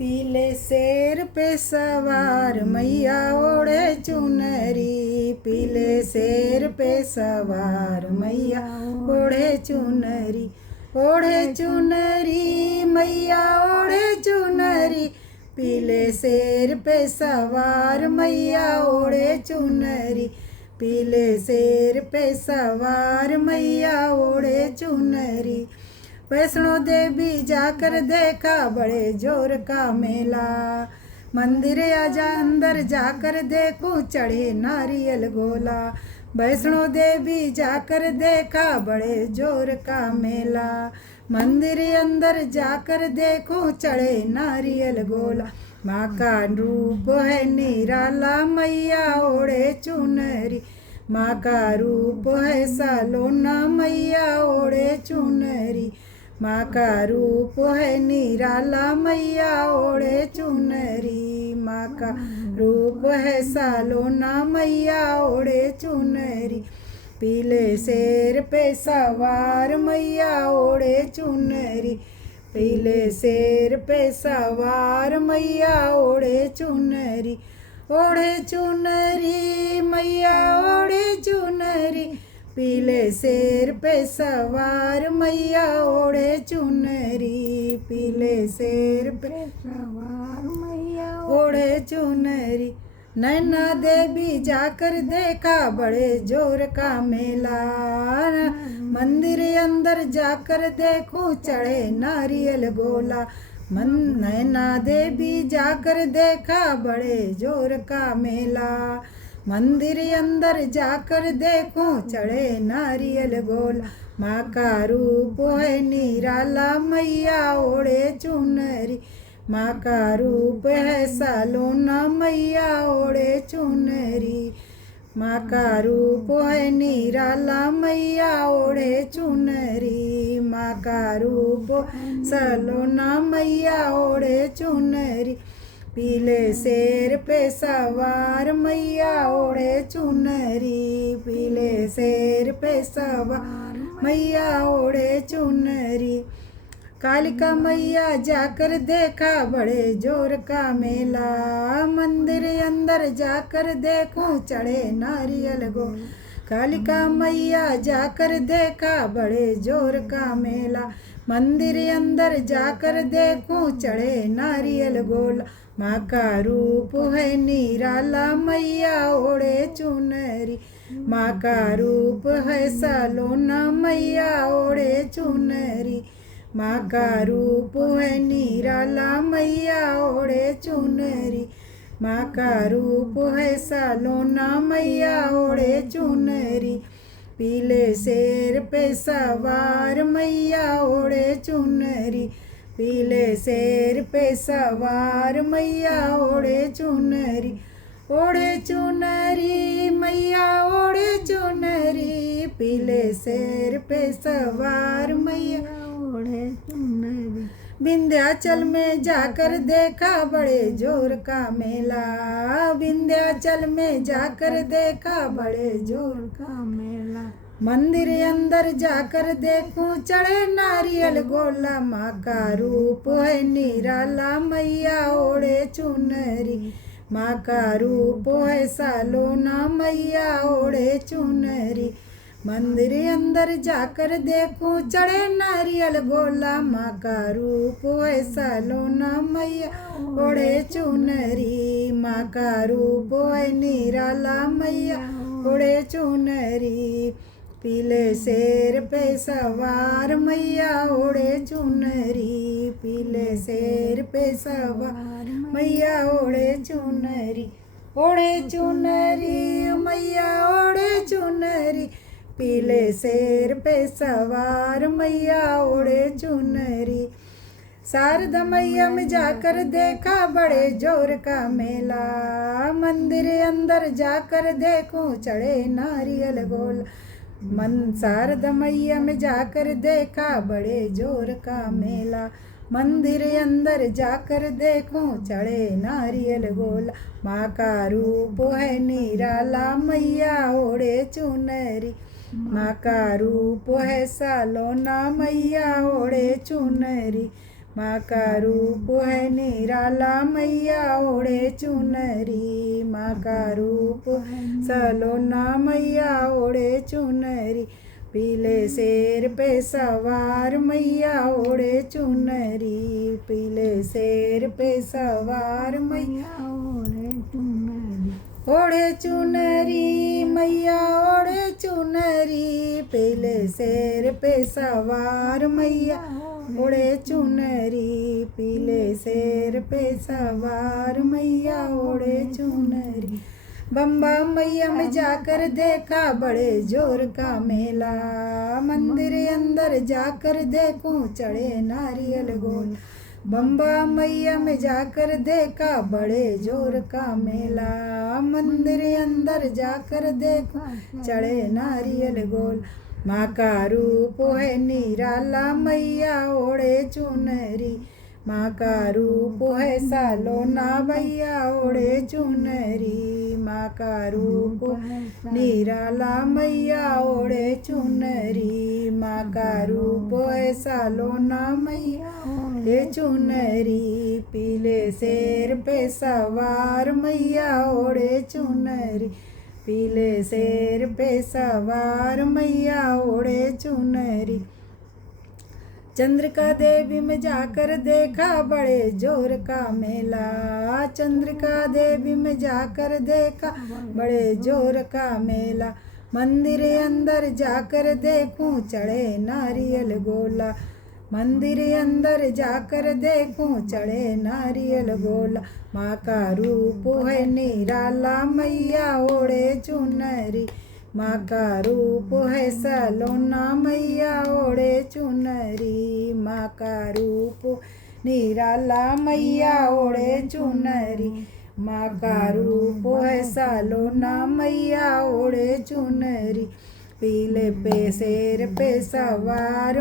पीले शेर पे सवार मैया ओढ़े चुनरी, पीले शेर पे सवार मैया ओढ़े चुनरी, ओढ़े चुनरी मैया ओढ़े चुनरी, पीले शेर पे सवार मैया ओढ़े चुनरी, पीले शेर पे सवार मैया ओढ़े चुनरी। वैष्णो देवी जाकर देखा बड़े जोर का मेला, मंदिर आजा अंदर जाकर देखूं चढ़े नारियल गोला। वैष्णो देवी जाकर देखा बड़े जोर का मेला, मंदिर अंदर जाकर देखूं चढ़े नारियल गोला। माँ का रूप है निराला मैया ओढ़े चुनरी, माँ का रूप है सालोना मैया ओढ़े चुनरी, माँ का रूप है निराला मैया ओढ़े चुनरी, माँ का रूप है सालोना मैया ओढ़े चुनरी। पीले शेर पे सवार मैया ओढ़े चुनरी, पीले शेर पे सवार मैया ओढ़े चुनरी, ओढ़े चुनरी मैया ओढ़े चुनरी, पीले शेर पे सवार मैया ओढ़े चुनरी, पीले शेर पे सवार मैया ओढ़े चुनरी। नैना देवी जाकर देखा बड़े जोर का मेला, मंदिर अंदर जाकर देखूं चढ़े नारियल गोला। नैना देवी जाकर देखा बड़े जोर का मेला, मंदिर अंदर जाकर देखूं चढ़े नारियल गोला। माँ का रूप है निराला मैया ओढ़े चुनरी, माँ का रूप है सालोना मैया ओढ़े चुनरी, माँ का रूप है निराला मैया ओढ़े चुनरी, माँ का रूप सालोना मैया ओढ़े चुनरी। पीले शेर पे सवार मैया ओढ़े चुनरी, पीले शेर पे सवार मैया ओढ़े चुनरी। कालिका मैया जाकर देखा बड़े जोर का मेला, मंदिर अंदर जाकर देखूं चढ़े नारियल गोला। कालिका मैया जाकर देखा बड़े जोर का मेला, मंदिर अंदर जाकर देखूं चढ़े नारियल गोला। माँ का रूप है निराला मैया ओढ़े चुनरी, माँ का रूप है सालोना मैया ओढ़े चुनरी, माँ का रूप है निराला मैया ओढ़े चुनरी, माँ का रूप है सालोना मैया ओढ़े चुनरी। पीले शेर पे सवार मैया ओढ़े चुनरी, पीले शेर पे सवार मैया ओढ़े चुनरी, ओढ़े चुनरी मैया ओढ़े चुनरी, पीले शेर पे सवार मैया ओढ़े चुनरी। विंध्याचल में जाकर देखा बड़े जोर का मेला, विंध्याचल में जाकर देखा बड़े जोर का मेला, मंदिर अंदर जाकर देखूं चढ़े नारियल गोला। माँ का रूप है निराला मैया ओढ़े चुनरी, माँ का रूप है सालोना मैया ओढ़े चुनरी, मंदिर अंदर जाकर देखूं चढ़े नारियल गोला। माँ का रूप है सालोना मैया ओढ़े चुनरी, माँ का रूप है निराला मैया ओढ़े चुनरी। पीले शेर पे सवार मैया ओढ़े चुनरी, पीले शेर पे सवार मैया ओढ़े चुनरी, ओढ़े चुनरी मैया ओढ़े चुनरी, पीले शेर पे सवार मैया ओढ़े चुनरी। शारदा मैया में जाकर देखा बड़े जोर का मेला, मंदिर अंदर जाकर देखूं चढ़े नारियल गोला। शारदा मैया में जाकर देखा बड़े जोर का मेला, मंदिर अंदर जाकर देखूं चढ़े नारियल गोला। माँ का रूप है निराला मैया ओढ़े चुनरी, माँ का रूप है सालोना मैया ओढ़े चुनरी, माँ का रूप है निराला मैया ओढ़े चुनरी। माँ का रूप सलोना मैया ओढ़े चुनरी। पीले शेर पे सवार मैया ओढ़े चुनरी। पीले शेर पे सवार मैया ओढ़े चुनरी मैया ओढ़े चुनरी। पीले शेर पे सवार मैया ओढ़े चुनरी। पीले शेर पे सवार मैया ओढ़े चुनरी। बम्बा मैया में जाकर देखा बड़े जोर का मेला। मंदिर अंदर जाकर देखूं चढ़े नारियल गोल। बम्बा मैया में जाकर देखा बड़े जोर का मेला। मंदिर अंदर जाकर देखूं चढ़े नारियल गोल। माँ का रूप है निराला मैया ओढ़े चुनरी। माँ का रूप है सलोना मैया ओढ़े चुनरी। माँ का रूप निराला मैया ओढ़े चुनरी। माँ का रूप है सलोना मैया ओढ़े चुनरी। पीले शेर पे सवार मैया ओढ़े चुनरी। पीले शेर पे सवार मैया ओढ़े चुनरी। चंद्रिका देवी में जाकर देखा बड़े जोर का मेला। चंद्रिका देवी में जाकर देखा बड़े जोर का मेला। मंदिर अंदर जाकर देखूं चढ़े नारियल गोला। मंदिर अंदर जाकर देखूं चढ़े नारियल गोला। माँ का रूप है निराला मैया ओढ़े चुनरी। माँ का रूप है सलोना मैया ओढ़े चुनरी। माँ का रूप निराला मैया ओढ़े चुनरी। माँ का रूप है सलोना मैया ओढ़े चुनरी। पीले पे शेर पे सवार